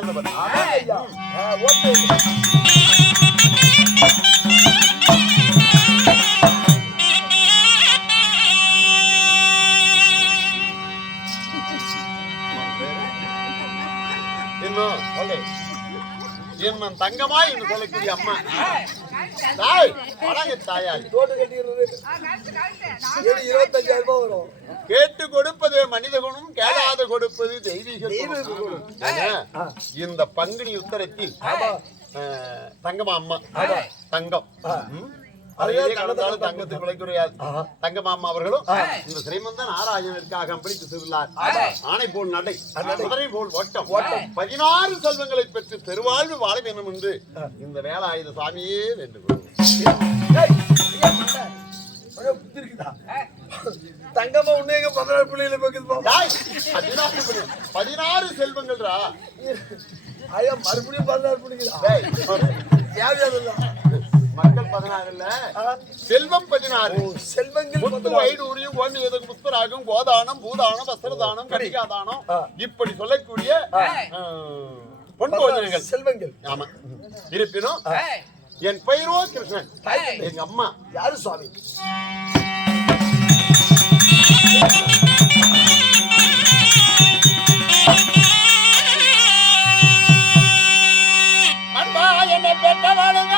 பிறந்தவர். இன்னும் தங்கமா என்று சொல்லக்கூடிய அம்மா தாய் தாயாய் தோடு கட்டிடுறது 25,000 ரூபாய் வரும். கேட்டு கொடுப்பது மனித குணம், கேளாத கொடுப்பது தெய்வீக குணம். இந்த பங்குனி உத்தரத்தில் தங்கமா அம்மா தங்கம் தங்கத்துக்கு விளைக்குறையாது தங்கமாமா அவர்களும் இந்த ஸ்ரீமந்த நாராயணனுக்காக அம்பளித்து செல்கிறார். ஆணை போல் நடை மதுரை போல் ஓட்டம் 16 செல்வங்களை பெற்று பெருவாழ்வு வாழ வேண்டும் என்று இந்த வேலாயுத சாமியே வேண்டுகோள். தங்கமா உன்ன 16 பிள்ளைகளை பக்கத்து 16 செல்வங்கள்ரா. ஐயா மறுபடியும் 16 பிள்ளைங்களா? மக்கள் 16 செல்வம் 16. செல்வங்கள் முத்து வைடூரியம் கோமியதம் புஷ்பராகம் கோதானம் பூதானம் வஸ்திரதானம் கடிகாதானம் இப்படி சொல்லக்கூடிய பொன்போஜனங்கள் செல்வங்கள். ஆமா. இருப்பினும் என் பெயரோ கிருஷ்ணன். எங்க அம்மா யாரு சுவாமி? அன்பா என்னை பெற்றவாளுங்க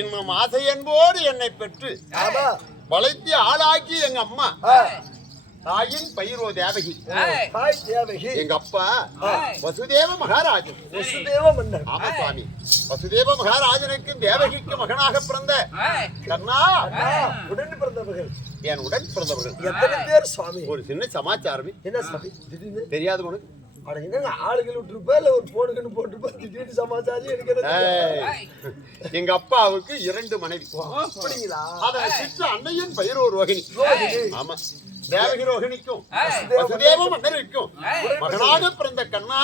இன்னும் ஆசை என்போடு என்னை பெற்று வளைத்து ஆளாக்கி எங்க அம்மா தாயின் பயிரோ தேவகி. எங்க அப்பா வசுதேவ மகாராஜன். ஆமா சுவாமி. வசுதேவ மகாராஜனுக்கு தேவகிக்கு மகனாக பிறந்த கர்ணா உடன் பிறந்தவர்கள். என் உடன் பிறந்தவர்கள் எத்தனை பேர் சுவாமி? ஒரு சின்ன சமாச்சாரமே. என்ன சுவாமி? தெரியாது உனக்கு? ஆளுகள் விட்டுருப்பா இல்ல ஒரு போனுக்குன்னு போட்டுருப்பா. திடீர்னு சமாச்சாரம் எனக்கு. எங்க அப்பாவுக்கு 2 மனைவி. அப்படிங்களா? அதை சிற்ற அன்னையின் பெயரோ ரோகிணி. ஆமா. தேவகி ரோகிணிக்கும் வசுதேவ மன்னருக்கும் மகனாக பிறந்த கண்ணா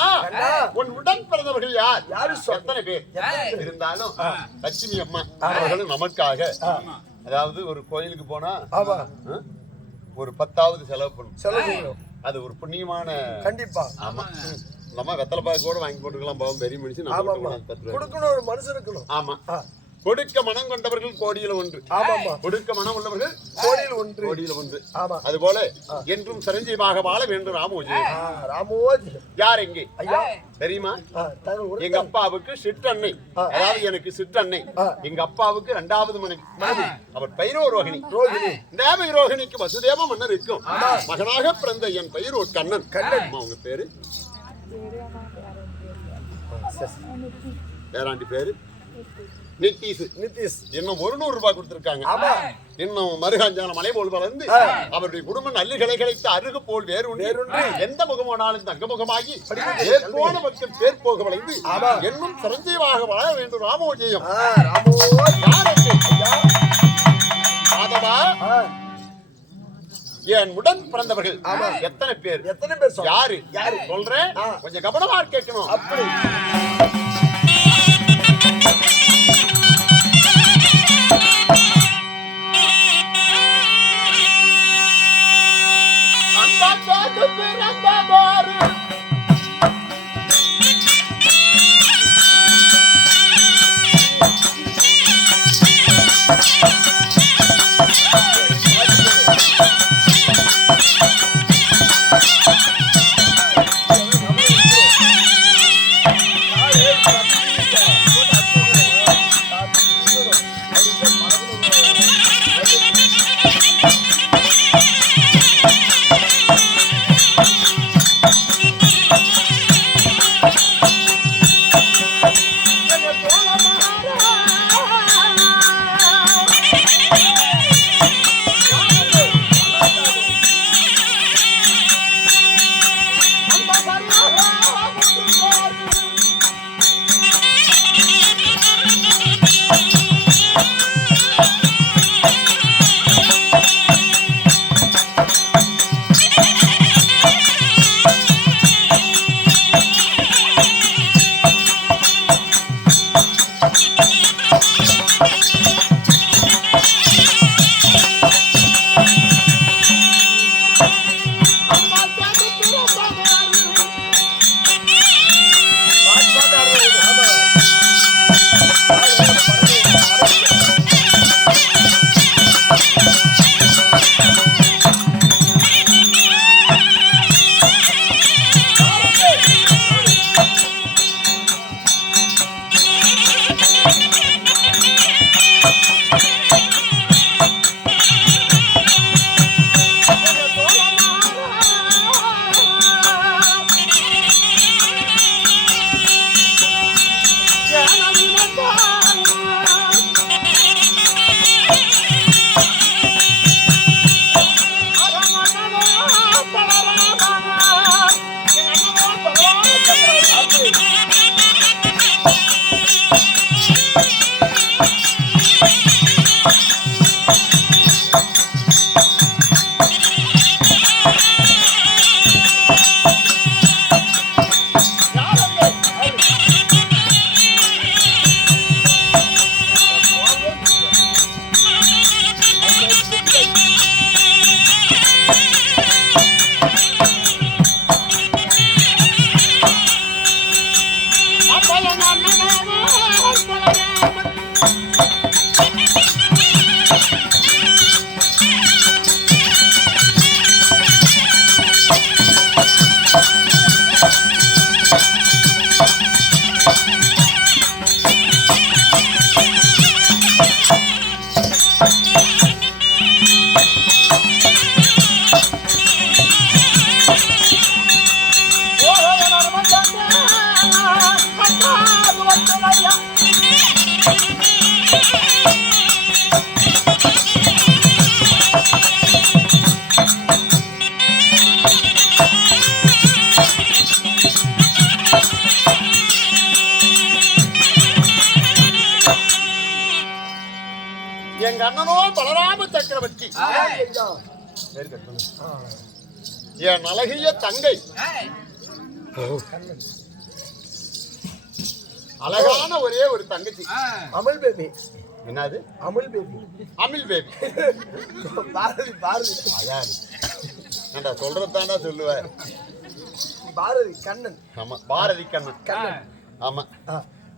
உன் உடன் பிறந்தவர்கள் யார்? எத்தனை பேர் இருந்தாலும் லட்சுமி அம்மா அவர்களும் நமக்காக, அதாவது ஒரு கோயிலுக்கு போனா ஒரு 10வது செலவு பண்ணும். அது ஒரு புண்ணியமான. கண்டிப்பா. ஆமா. நம்ம வெத்தலை பாக்கு கூட வாங்கி போட்டுக்கலாம். பாவம் பெரிய மனுஷன் கொடுக்கணும், ஒரு மனசு இருக்கணும். ஆமா. கொடுக்க மனம் கொண்டவர்கள் கோடியில் ஒன்று. ஆமாமா. கொடுக்க மனம் உள்ளவர்கள் கோடியில் ஒன்று. ஆமா. அதுபோல என்றும் சிரஞ்சீவியாக வாழ வேண்டும் ராமோஜி. ராமோஜி யார் எங்கே ஐயா தெரியுமா? எங்க அப்பாவுக்கு சிற்றன்னை, அதாவது எனக்கு சிற்றன்னை. எங்க அப்பாவுக்கு 2வது மனைவி அவர் பைரோ ரோகிணி. தேவ ரோகிணிக்கு வசுதேவ மன்னர் இருக்கும் மகனாக பிறந்த என் பைரோ கண்ணன். உங்க பேரு பேராண்டி பேரு நித்தீஷ். இன்னும் 100 ரூபாய் கொடுத்திருக்காங்க. இன்னும் மருகாஞ்சான மலை போல் வளர்ந்து அவருடைய குடும்பம் நல்ல கிளைத்து அருகு போல் வேறு எந்த முகமானாலும் தங்க முகமாகி போன பக்கம் பேர் போக வளைந்து இன்னும் சிரஞ்சீவாக வாழ வேண்டும் ராமோஜயம். மாதவா என் உடன் பிறந்தவர்கள் எத்தனை பேர் யாரு சொல்றேன், கொஞ்சம் கவனமா கேட்கணும். அப்படி எங்க அண்ணனோ பலராம சக்கரவர்த்தி, என் அழகிய தங்கை அழகான ஒரே ஒரு தங்கச்சி அமுல் பேபி. என்னது அமுல் பேபி? அமில் பேபி. பாரதி பாரதி ஏண்டா சொல்றதாண்டா சொல்லுவேன். பாரதி கண்ணன். ஆமா பாரதி கண்ணன். கண்ணன். ஆமா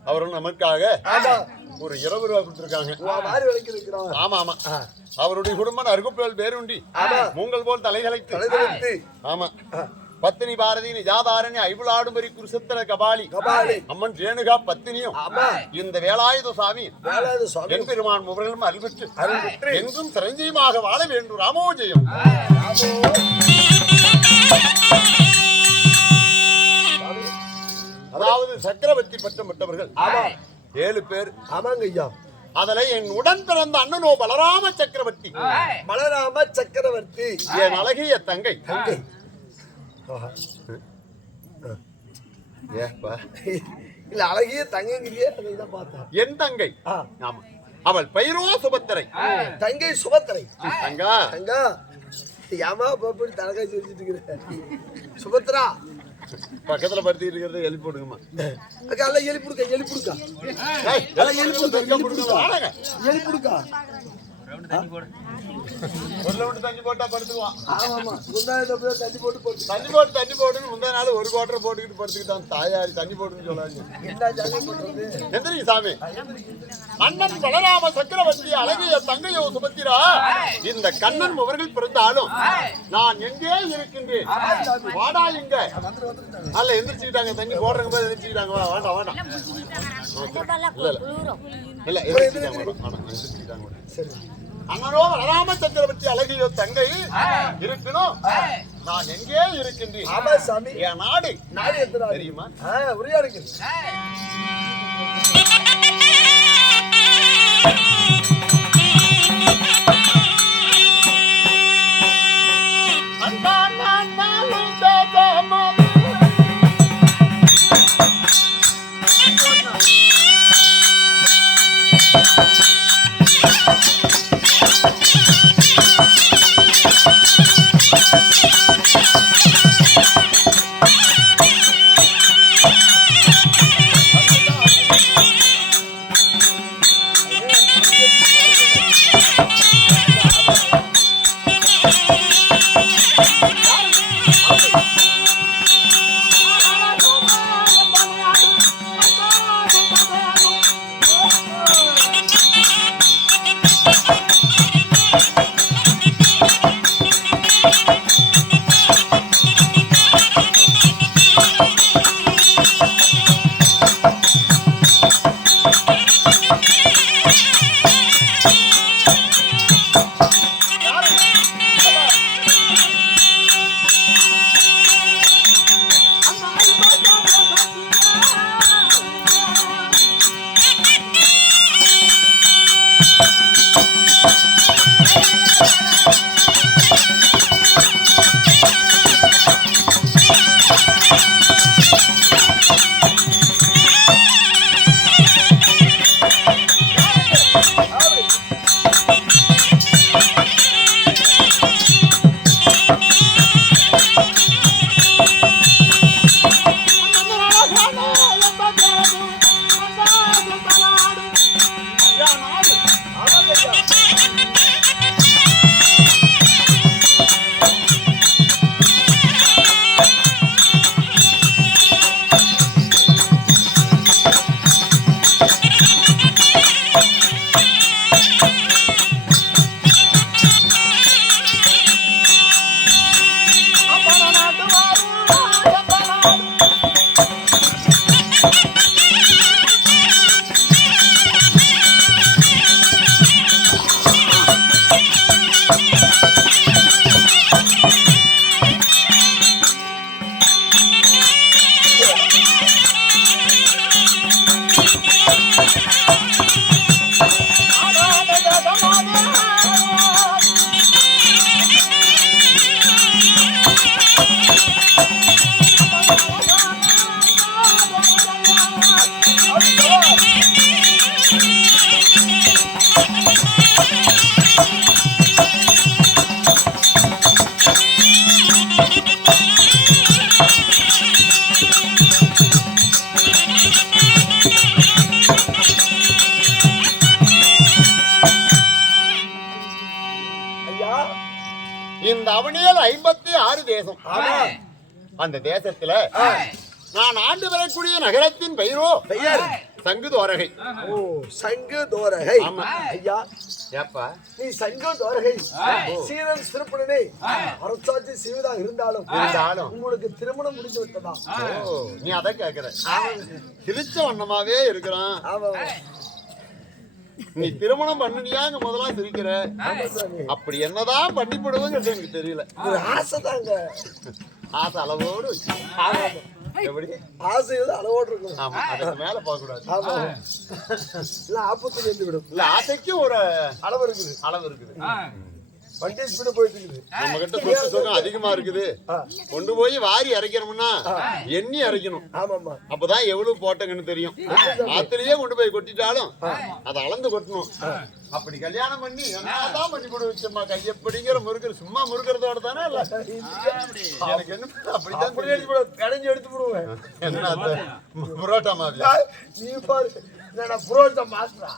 அவரும் நமக்காக ஒரு 20 ரூபா கொடுத்துருக்காங்க. மாறி விலைக்கு இருக்கிறான். ஆமா ஆமா. அவருடைய குடும்பம் அருகுப்புயல் பேருண்டி மூங்கல் போல் தலைகளைத்து. ஆமா. பத்தினி பாரதி நிஜாதாரணி ஐபுலாடுமரி குருசத்திர கபாலி அம்மன் ரேணுகா பத்தினியும் இந்த வேலாயுத சுவாமி என் பெருமான் முவர்களும் அருள்பெற்று எங்கும் சிரஞ்சீவியாக வாழ வேண்டும். ராமோஜயம். அதாவது சக்கரவர்த்தி பட்டம் பெற்றவர்கள் 7 பேர். ஆமாங்க ஐயா. அதுல என் உடன் பிறந்த அண்ணனோ பலராம சக்கரவர்த்தி. பலராம சக்கரவர்த்தி என் அழகிய தங்கை. இல்ல அழகிய தங்கைங்கிறியே அதான் பார்த்தேன். என் தங்கை. ஆமா. அவள் பெயரோ சுபத்திரை. தங்கை சுபத்திரை. தங்கா தங்கா ஏமா பாப்படி தலகாய்ச்சி வச்சுட்டு இருக்கிற சுபத்ரா பக்கத்துல படுத்திட்டு இருக்கிறத எழுப்பி போடுங்கம்மா. அக்கா எல்லாம் எழுப்பிடுக்கா எழுப்பிடுக்கா எழுப்பிடுக்கா. ஒரு ரவுண்டு தண்ணி போட்டா படுத்துக்குவான். ஆமா தண்ணி போட்டு தண்ணி போட்டுன்னு முந்தா நாள் ஒரு கோட்டரை போட்டுக்கிட்டு படுத்துக்கிட்டான். தாயாரி தண்ணி போட்டுன்னு சொல்லாங்க. எந்திரிங்க சாமி. அண்ணன் பலராம சக்கரவர்த்தி அழகிய தங்கையோ சுபத்திரா. இந்த கண்ணன் அவர்கள் பிறந்தாலும் நான் எங்கே இருக்கின்றேன். வாடா இங்க. அல்ல எந்திரிச்சுக்கிட்டாங்க. தண்ணி போடுறங்க போது எந்திரிச்சுக்கிட்டாங்க. வேண்டாம் வேண்டாம். இல்ல எந்திரிச்சுக்கிட்டாங்க. சரி. அண்ணனோ பலராம சக்கரவர்த்தி அழகிய தங்கை இருக்கணும். நான் எங்கே இருக்கின்றேன். ஆமா சாமி. என் நாடு எத்தனை தெரியுமா? உரையாடுங்க. இந்த அவனியல் 56 தேசம். அந்த தேசத்துல நான் ஆண்டு வரக்கூடிய நகரத்தின் பெயரோ சங்கு தோரகை. ஓ சங்கு தோரகை. ஆமா. ஐயா ஏப்பா நீ சங்கு தோரகை சீரன் சிறப்புடனே அரசாட்சி செய்வதாக இருந்தாலும் உங்களுக்கு திருமணம் முடிந்து விட்டதா? ஓ நீ அதை கேக்குற. சிரிச்ச வண்ணமாவே இருக்கிறான். ஆமா நீ திருமணம் பண்ணினியாங்க முதல்ல சிரிக்கிற. அப்படி என்னதான் பண்ணிவிடுவோங்கிறது எனக்கு தெரியல. ஒரு ஆசை தாங்க. ஆசை அளவோடு வச்சு. எப்படி ஆசை வந்து அளவோடு இருக்கும். ஆமா அதுக்கு மேல போக கூடாது. ஆமா இல்ல ஆபத்து வந்து விடும். இல்ல ஆசைக்கும் ஒரு அளவு இருக்குது. அளவு இருக்குது. வண்டி ஸ்பீடு போயிட்டு இருக்குது. நம்ம கிட்ட சொத்து சுகம் அதிகமா இருக்குது. கொண்டு போய் வாரி அரைக்கணும்னா எண்ணி அரைக்கணும். ஆமாமா அப்பதான் எவ்வளவு போட்டங்கன்னு தெரியும். ஆத்திலேயே கொண்டு போய் கொட்டிட்டாலும் அதை அளந்து கொட்டணும். அப்படி கல்யாணம் பண்ணி என்னதான் பண்ணி கொடு வச்சம்மா கையப்படிங்கிற முறுக்கிற சும்மா முறுக்கிறதோட தானே இல்ல எனக்கு என்ன அப்படிதான் கடைஞ்சி எடுத்து விடுவேன். என்ன புரோட்டா மாதிரி நீ பாரு நான் புரோட்டா மாஸ்டரா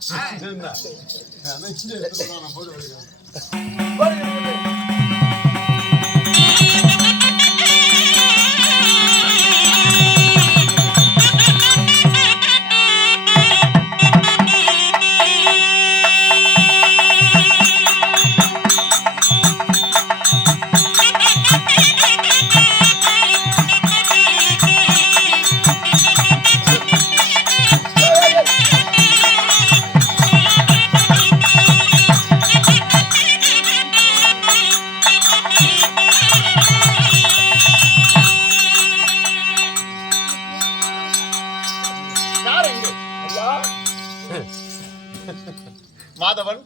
மாதவன்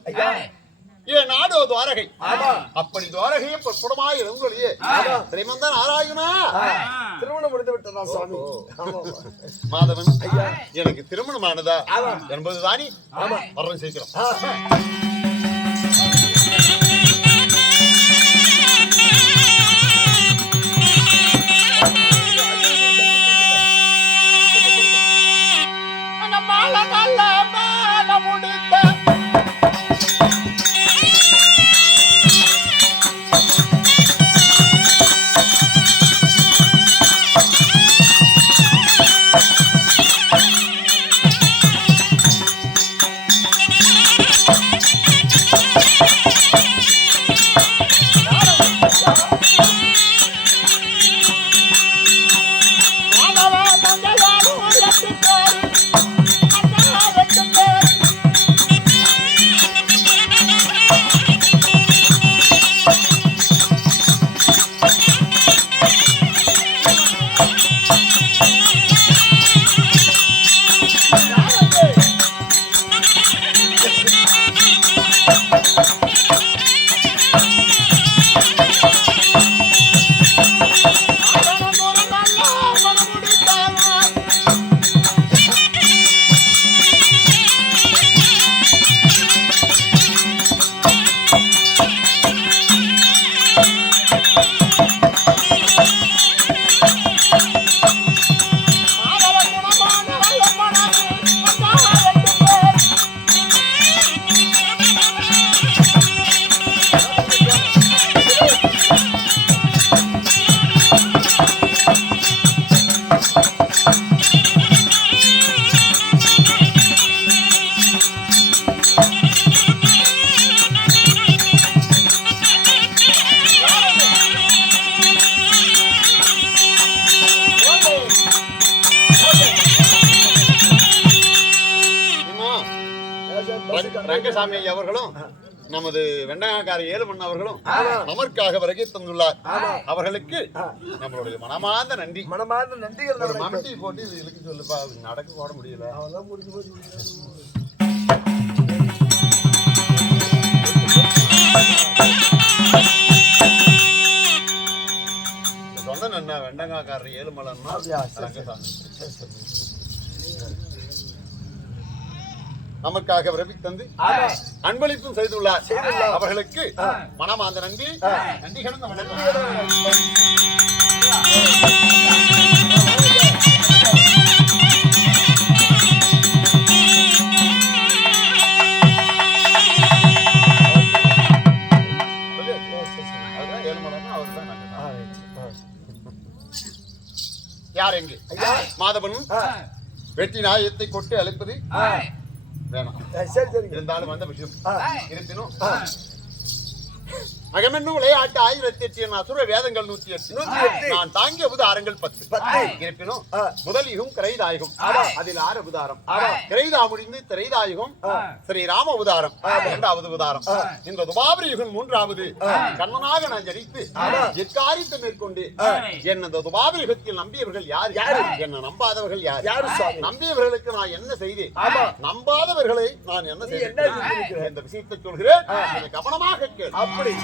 ஏன் நாடோ துவாரகை. அப்படி துவாரகையை புறமாய் இருந்தொழியே ஸ்ரீமந்த நாராயணா திருமணம் முடிந்து விட்டதா சுவாமி? மாதவன் எனக்கு திருமணமானதா என்பதுதானே வர்றேன் சீக்கிரம். ரங்கசாமி அவர்களும் நமது வெண்டகாக்கார ஏழுமண் அவர்களும் நமக்காக வருகை தந்துள்ளார். அவர்களுக்கு நம்மளுடைய மனமார்ந்த நன்றி. மனமார்ந்த நன்றிகள். ஒரு மம்டி போட்டு இது இழுக்க சொல்லுப்பா, நடக்க போட முடியல. சொன்ன என்ன வெண்டகாக்காரர் ஏழுமலன்னா ரங்கசாமி நமக்காக விரவி தந்து அன்பளிப்பும் செய்துள்ளார். அவர்களுக்கு மனமார்ந்த நன்றி. நன்றி கிடந்த வணக்கம். யார் எங்கே மாதவன் வெற்றி நாயத்தை கொட்டு அழைப்பது வேணாம். சரி சரி. இருந்தாலும் வந்த விஷயம் இருப்பினும் அகமென்னும் விளையாட்டு 1008 அசுர வேதங்கள் 108 நான் தாங்கிய உதாரங்கள் 10 இருப்பினும் முதல் யுகம் கிரைதாயுகம் அதில் 6 உதாரம் கிரைதா முடிந்து திரைதாயுகம் ஸ்ரீராம உதாரம் 2வது உதாரம் இந்த துபாபரி யுகம் 3வது கண்ணனாக நான் ஜனித்து எக்காரியத்தை மேற்கொண்டு என்ன துபாபரி யுகத்தில் நம்பியவர்கள் யார் என்ன நம்பாதவர்கள் யார் நம்பியவர்களுக்கு நான் என்ன செய்தேன் நம்பாதவர்களை நான் என்ன செய்தேன் இந்த விஷயத்தை சொல்கிறேன் கவனமாக கேள். அப்படி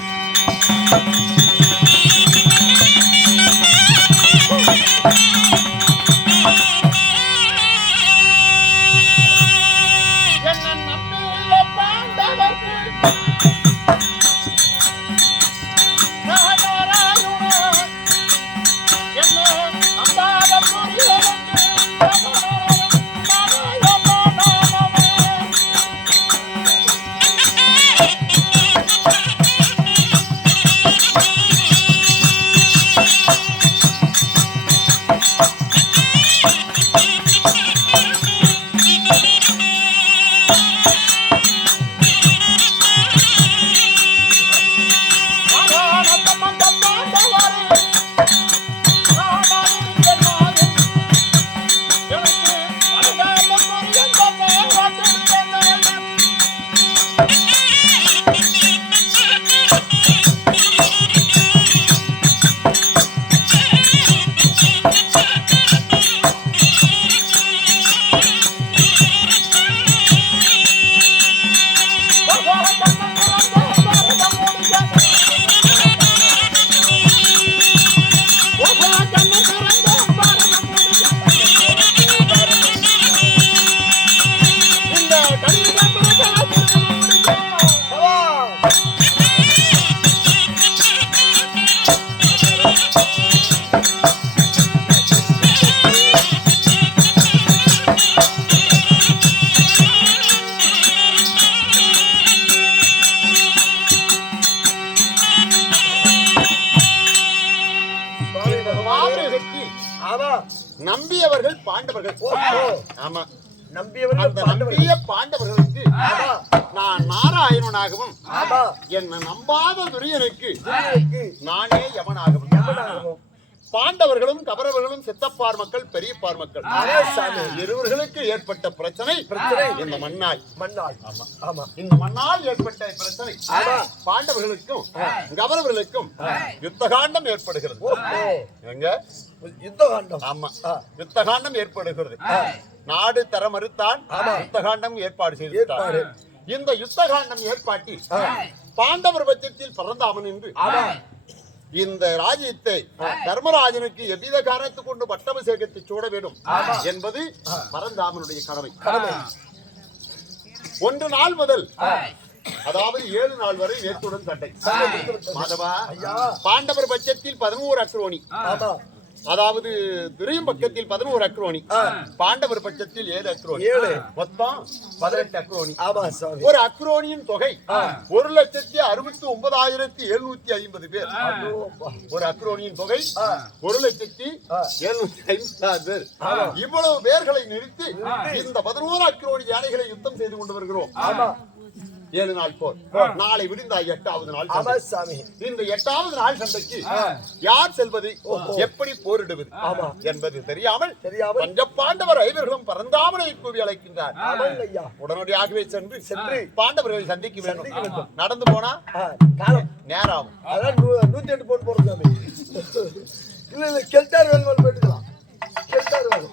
நம்பியவர்கள் பாண்டவர்கள். ஆமா, நம்பியவர்கள் நம்பிய பாண்டவர்களுக்கு நான் நாராயணனாகவும் என்ன நம்பாத துரியனுக்கு நானே யமனாகவும். பாண்டவர்களும் கபரவர்களும் சித்தப்பார் மக்கள் பெரியப்பார் மக்கள் இருவர்களுக்கு ஏற்பட்ட பிரச்சனை இந்த மண்ணால் இந்த மண்ணால் ஏற்பட்ட பிரச்சனை பாண்டவர்களுக்கும் கபரவர்களுக்கும் யுத்தகாண்டம் ஏற்படுகிறது. எங்க யுத்தகாண்டம்? ஆமா, யுத்தகாண்டம் ஏற்படுகிறது. நாடு தர மறுத்தான் யுத்தகாண்டம் ஏற்பாடு செய்து இந்த யுத்தகாண்டம் ஏற்பாட்டில் பாண்டவர் பட்சத்தில் பரந்தாமன் என்று இந்த ராஜ்யத்தை தர்மராஜனுக்கு எவ்வித காரணத்தை கொண்டு பட்டாபிஷேகத்தை சூட வேண்டும் என்பது பரந்தாமனுடைய கடமை. 1 நாள் முதல் அதாவது 7 நாள் வரை நேற்றுடன் சண்டை. மாதவா, பாண்டவர் பட்சத்தில் 11 அக்ரோணி, அதாவது துரியம் பக்கத்தில் 11 அக்ரோணி, பாண்டவர் பட்சத்தில் 7 அக்ரோணி, மொத்தம் 18 அக்ரோணி. ஒரு அக்ரோணியின் தொகை 1,69,750 பேர். ஒரு அக்ரோணியின் தொகை 1,750,000 பேர். இவ்வளவு பேர்களை நிறுத்தி இந்த 11 அக்ரோணி யானைகளை யுத்தம் செய்து கொண்டு வருகிறோம். 7 நாள் போர். நாளை விடுந்தாய் 8வது நாள். இந்த 8வது நாள் சண்டைக்கு யார் செல்வது, எப்படி போரிடுவது என்பது தெரியாமல் பஞ்ச பாண்டவர் ஐவர்களும் பரந்தாமனை கூவி அழைக்கின்றார். உடனடியாகவே சென்று பாண்டவர்களை சந்திக்க வேண்டும். நடந்து போனா நேரம் 108 போட்டு போறது. இல்ல கெல்டார் வேல் போயிட்டுக்கலாம். கெல்டார் வேல்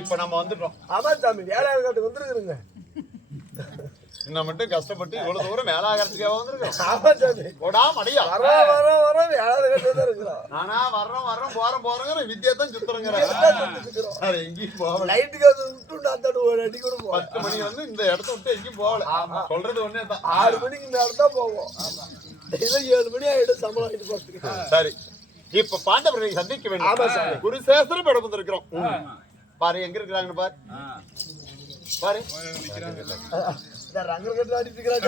இப்ப நம்ம வந்துட்டோம். ஆமா சாமி வேளாண் காட்டுக்கு வந்துருக்குறீங்க. இன்னும் மட்டும் கஷ்டப்பட்டு இவ்வளவு தூரம் வேளாகறதுக்காக வந்திருக்கோம். ஆமா சாமி போடா மடியா வரோம் வேளாண் காட்டு தான் இருக்கிறோம். நானா வர்றோம் போறோங்கிற வித்தியா தான் சுத்துறேங்கிற. எங்கேயும் போகல. லைட்டுக்கு அது விட்டு அந்த ஒரு அடி கூட போகல. 10 மணி வந்து இந்த இடத்த விட்டு எங்கேயும் போகல. சொல்றது ஒன்னே தான். 6 மணிக்கு இந்த இடத்தான் போவோம். ஏதோ 7 மணி ஆயிடும் சம்பளம் ஆயிட்டு போறதுக்கு. சரி இப்ப பாண்டவர்களை சந்திக்க வேண்டும். குருசேஸ்வரம் படம் வந்திருக்கிறோம். பாரு எங்க இருக்கிறாங்கன்னு பாரு. பாரு ரங்கர் கட்டு ஆடிட்டு இருக்கிறாங்க.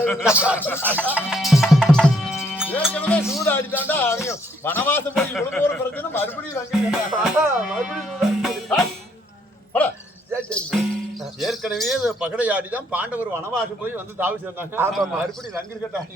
ஏற்கனவே சூடு ஆடிட்டாண்டா அதையும் வனவாசம் போய் இவ்வளவு ஒரு பிரச்சனை மறுபடியும் ஏற்கனவே பகடை ஆடிதான் பாண்டவர் வனவாசம் போய் வந்து தாவி சேர்ந்தாங்க. மறுபடியும் ரங்கர் கட்டு ஆடி